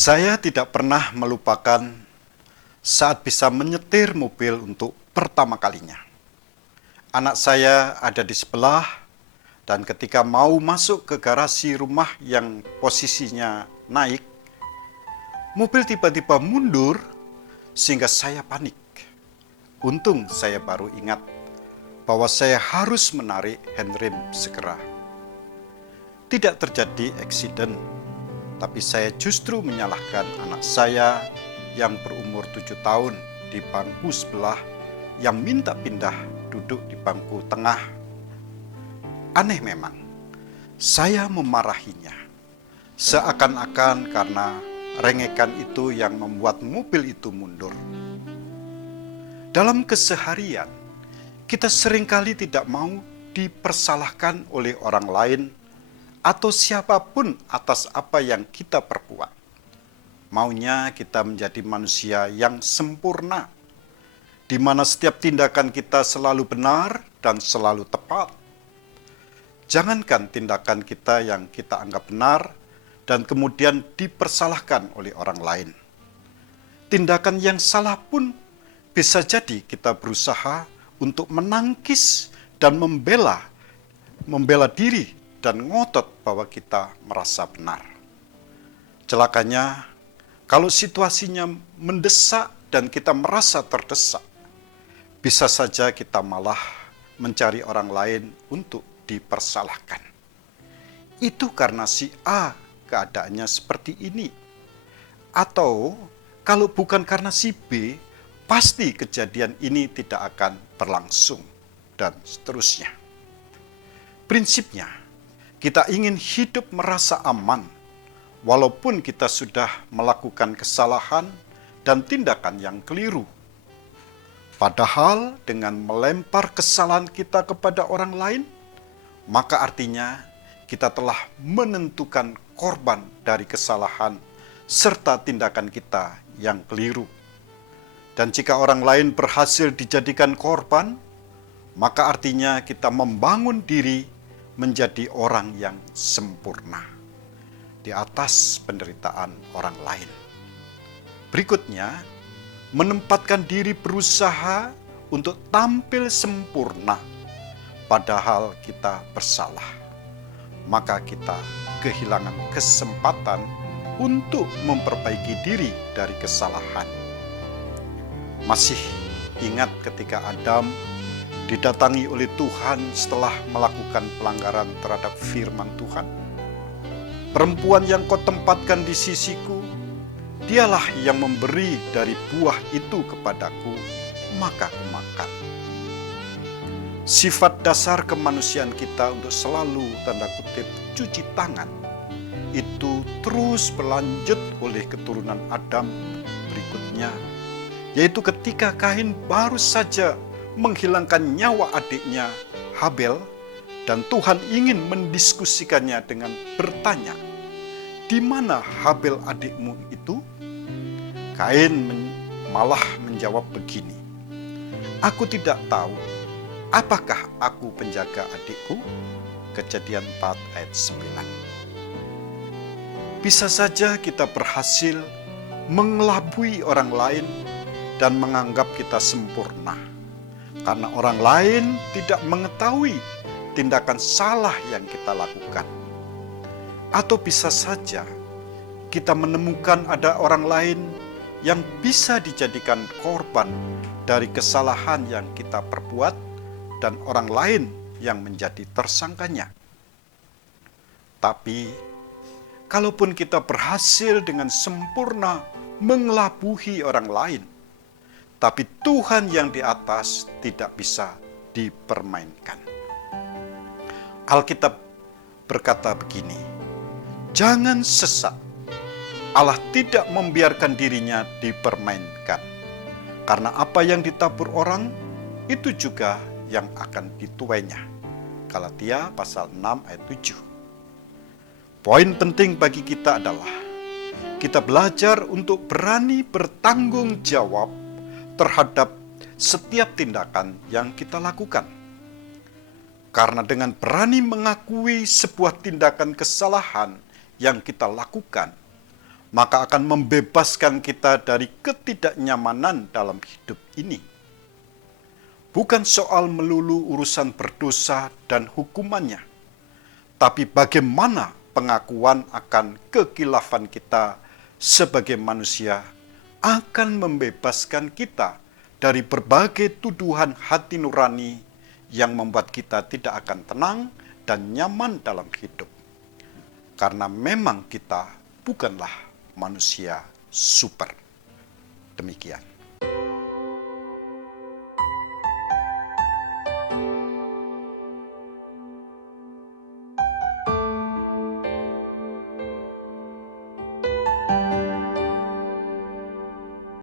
Saya tidak pernah melupakan saat bisa menyetir mobil untuk pertama kalinya. Anak saya ada di sebelah, dan ketika mau masuk ke garasi rumah yang posisinya naik, mobil tiba-tiba mundur sehingga saya panik. Untung saya baru ingat bahwa saya harus menarik handrem segera. Tidak terjadi eksiden, tapi saya justru menyalahkan anak saya yang berumur 7 tahun di bangku sebelah yang minta pindah duduk di bangku tengah. Aneh memang, saya memarahinya seakan-akan karena rengekan itu yang membuat mobil itu mundur. Dalam keseharian, kita seringkali tidak mau dipersalahkan oleh orang lain atau siapapun atas apa yang kita perbuat. Maunya kita menjadi manusia yang sempurna, di mana setiap tindakan kita selalu benar dan selalu tepat. Jangankan tindakan kita yang kita anggap benar dan kemudian dipersalahkan oleh orang lain. Tindakan yang salah pun bisa jadi kita berusaha untuk menangkis dan membela diri dan ngotot bahwa kita merasa benar. Celakanya, kalau situasinya mendesak dan kita merasa terdesak, bisa saja kita malah mencari orang lain untuk dipersalahkan. Itu karena si A keadaannya seperti ini. Atau kalau bukan karena si B, pasti kejadian ini tidak akan berlangsung, dan seterusnya. Prinsipnya, kita ingin hidup merasa aman, walaupun kita sudah melakukan kesalahan dan tindakan yang keliru. Padahal dengan melempar kesalahan kita kepada orang lain, maka artinya kita telah menentukan korban dari kesalahan serta tindakan kita yang keliru. Dan jika orang lain berhasil dijadikan korban, maka artinya kita membangun diri menjadi orang yang sempurna di atas penderitaan orang lain. Berikutnya, menempatkan diri berusaha untuk tampil sempurna, padahal kita bersalah. Maka kita kehilangan kesempatan untuk memperbaiki diri dari kesalahan. Masih ingat ketika Adam didatangi oleh Tuhan setelah melakukan pelanggaran terhadap firman Tuhan? Perempuan yang kau tempatkan di sisiku, dialah yang memberi dari buah itu kepadaku, maka aku makan. Sifat dasar kemanusiaan kita untuk selalu, tanda kutip, cuci tangan, itu terus berlanjut oleh keturunan Adam berikutnya, yaitu ketika Kain baru saja menghilangkan nyawa adiknya Habel, dan Tuhan ingin mendiskusikannya dengan bertanya, "Di mana Habel adikmu itu?" Kain malah menjawab begini, "Aku tidak tahu. Apakah aku penjaga adikku?" Kejadian 4 ayat 9. Bisa saja kita berhasil mengelabui orang lain dan menganggap kita sempurna, karena orang lain tidak mengetahui tindakan salah yang kita lakukan. Atau bisa saja kita menemukan ada orang lain yang bisa dijadikan korban dari kesalahan yang kita perbuat dan orang lain yang menjadi tersangkanya. Tapi, kalaupun kita berhasil dengan sempurna mengelabuhi orang lain, tapi Tuhan yang di atas tidak bisa dipermainkan. Alkitab berkata begini, "Jangan sesat. Allah tidak membiarkan dirinya dipermainkan. Karena apa yang ditabur orang, itu juga yang akan dituainya." Galatia pasal 6 ayat 7. Poin penting bagi kita adalah kita belajar untuk berani bertanggung jawab terhadap setiap tindakan yang kita lakukan. Karena dengan berani mengakui sebuah tindakan kesalahan yang kita lakukan, maka akan membebaskan kita dari ketidaknyamanan dalam hidup ini. Bukan soal melulu urusan berdosa dan hukumannya, tapi bagaimana pengakuan akan kekilafan kita sebagai manusia akan membebaskan kita dari berbagai tuduhan hati nurani yang membuat kita tidak akan tenang dan nyaman dalam hidup. Karena memang kita bukanlah manusia super. Demikian.